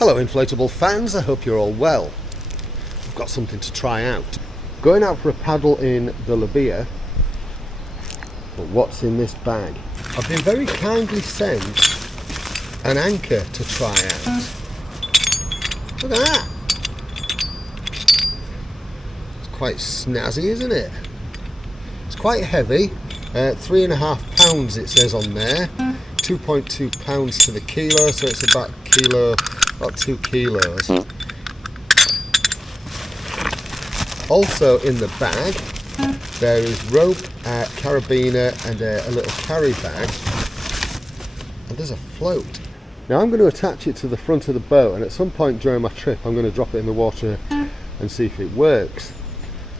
Hello inflatable fans, I hope you're all well. I've got something to try out. Going out for a paddle in the Labia, but what's in this bag? I've been very kindly sent an anchor to try out. Look at that! It's quite snazzy, isn't it? It's quite heavy, 3.5 pounds it says on there, 2.2 pounds to the kilo, so it's about 2 kilos. Also in the bag there is rope, carabiner and a little carry bag, and there's a float. Now I'm going to attach it to the front of the boat, and at some point during my trip I'm going to drop it in the water and see if it works.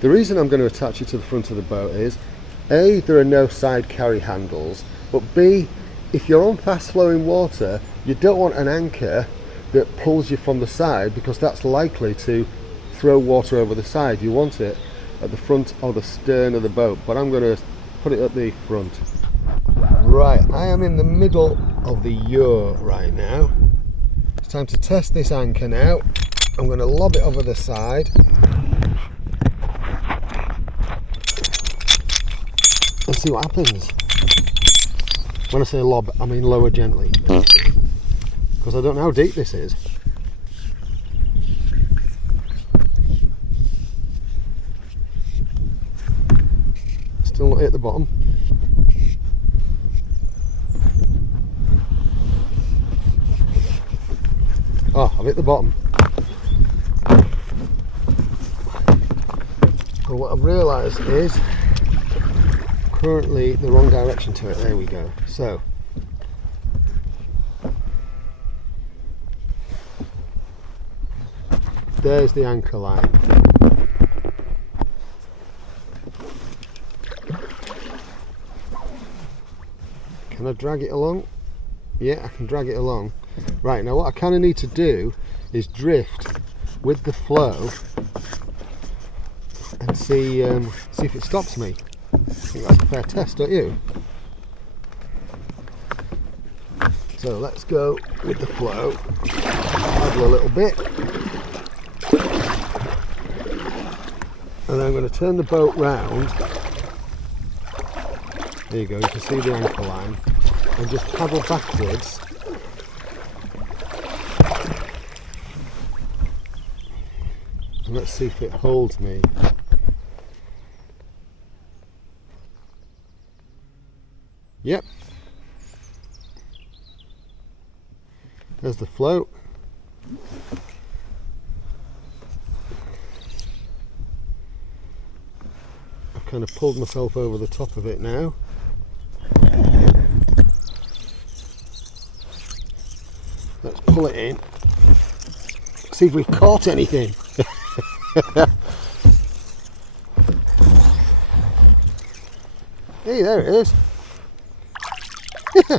The reason I'm going to attach it to the front of the boat is A, there are no side carry handles, but B, if you're on fast flowing water you don't want an anchor that pulls you from the side, because that's likely to throw water over the side. You want it at the front or the stern of the boat, but I'm going to put it at the front. Right, I am in the middle of the yaw right now. It's time to test this anchor now. I'm going to lob it over the side and see what happens. When I say lob, I mean lower gently, because I don't know how deep this is. Still not hit the bottom. Oh, I've hit the bottom. But what I've realised is currently the wrong direction to it. There we go. So there's the anchor line. Can I drag it along? Yeah, I can drag it along. Right, now what I kind of need to do is drift with the flow and see if it stops me. I think that's a fair test, don't you? So let's go with the flow, paddle a little bit, and I'm going to turn the boat round. There you go, you can see the anchor line, and just paddle backwards. And let's see if it holds me. Yep. There's the float. I've kind of pulled myself over the top of it now. Let's pull it in. See if we've caught anything. Hey, there it is.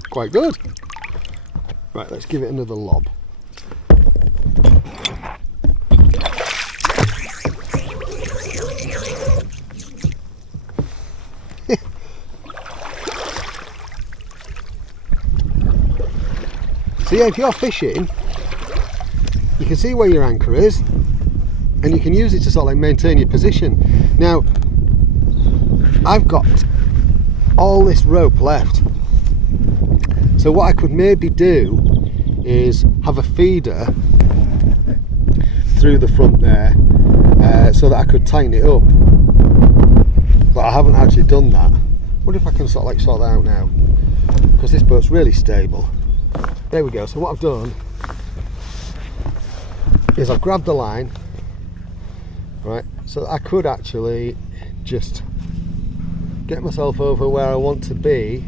Quite good. Right, let's give it another lob. So yeah, if you're fishing, you can see where your anchor is, and you can use it to sort of like maintain your position. Now, I've got all this rope left, so what I could maybe do is have a feeder through the front there, so that I could tighten it up, but I haven't actually done that. I wonder if I can sort that out now, because this boat's really stable. There we go. So what I've done is I've grabbed the line, right, so that I could actually just get myself over where I want to be.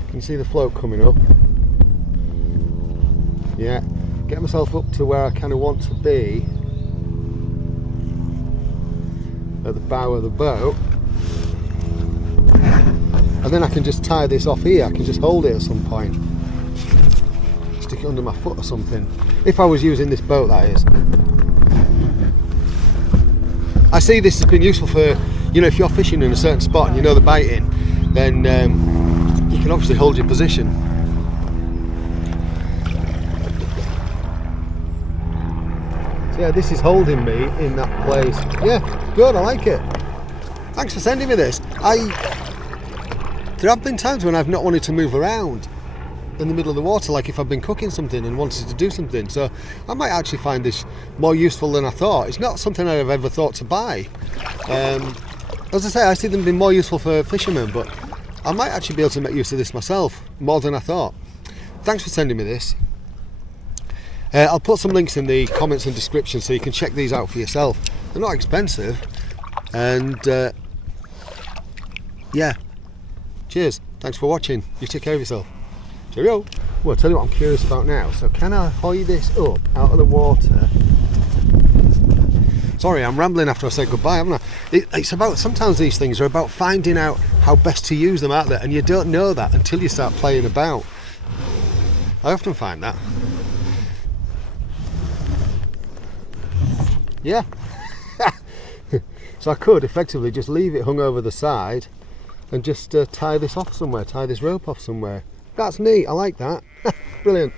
You can see the float coming up. Yeah, get myself up to where I kind of want to be at the bow of the boat, and then I can just tie this off here. I can just hold it at some point, stick it under my foot or something, if I was using this boat, that is. I see this has been useful for, you know, if you're fishing in a certain spot and you know the bite in, then you can obviously hold your position. So yeah, this is holding me in that place. Yeah, good, I like it. Thanks for sending me this. There have been times when I've not wanted to move around in the middle of the water, like if I've been cooking something and wanted to do something. So I might actually find this more useful than I thought. It's not something I've ever thought to buy. As I say, I see them being more useful for fishermen, but I might actually be able to make use of this myself, more than I thought. Thanks for sending me this. I'll put some links in the comments and description so you can check these out for yourself. They're not expensive, and yeah, cheers, thanks for watching, you take care of yourself. Cheerio. Well, I'll tell you what I'm curious about now. So can I hoy this up out of the water? Sorry, I'm rambling after I said goodbye, haven't I? It's about, sometimes these things are about finding out how best to use them out there, and you don't know that until you start playing about. I often find that. Yeah. So I could effectively just leave it hung over the side and just tie this off somewhere, tie this rope off somewhere. That's neat, I like that. Brilliant.